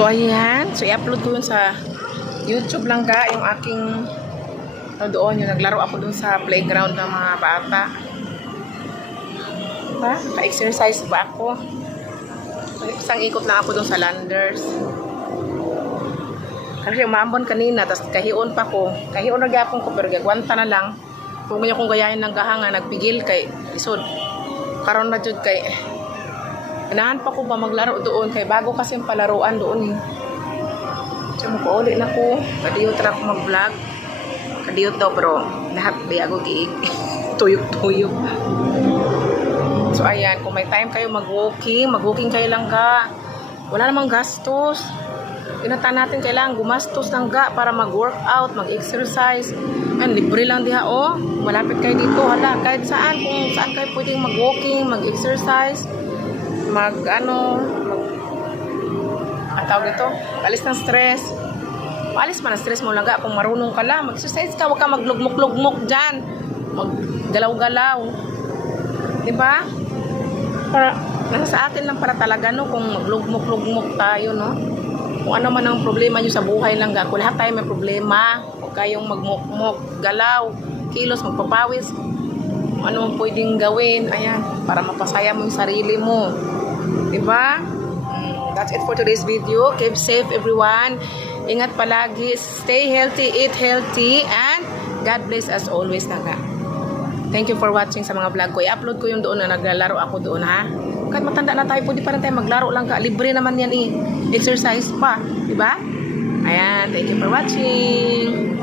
So ayan, so i-upload ko yun sa YouTube lang ka, yung aking doon, yung naglaro ako dun sa playground ng mga bata. Diba? Ka-exercise ba ako? Isang ikot na ako dun sa Landers. Kasi umambon kanina, tapos kahion pa ko. Kahion na gyapon ko, pero gagwanta na lang. Kung ganyan kong gayahin ng gahanga, nagpigil kay isod. Karon na jud kay ganahan pa ko ba maglaro doon kay bago kasi yung palaruan doon. So mapauli na ko, kadiyot ra ko mag-vlog. Kadiyot daw pero lahat di ako giig. Tuyok-tuyok. So ayan, kung may time kayo mag-walking kayo lang ga. Wala namang gastos. Inatan natin kailangan gumastos ng ga para mag-workout, mag-exercise. And libre lang diha oh. Malapit kayo dito, hala, kahit saan, kung saan kayo pwedeng mag-walking, mag-exercise, tawag ito, alis ng stress. Alis man ang stress mo lang ga kung marunong ka lang. Mag-exercise ka, huwag ka maglugmok-lugmok dyan. Maggalaw-galaw. Diba? Para, nasa atin lang para talaga no, kung maglugmok-lugmok tayo no. Kung ano man ang problema nyo sa buhay lang ga, kung lahat tayo may problema, huwag kayong magmukmok, galaw, kilos, magpapawis, kung ano man pwedeng gawin, ayan, para mapasaya mo yung sarili mo. Diba? That's it for today's video. Keep safe everyone. Ingat palagi. Stay healthy, eat healthy, and God bless as always na nga. Thank you for watching sa mga vlog ko. I-upload ko yung doon na naglalaro ako doon ha. Kahit matanda na tayo, pwede pa rin tayo maglaro lang ka. Libre naman yan eh. Exercise pa. Diba? Ayan. Thank you for watching.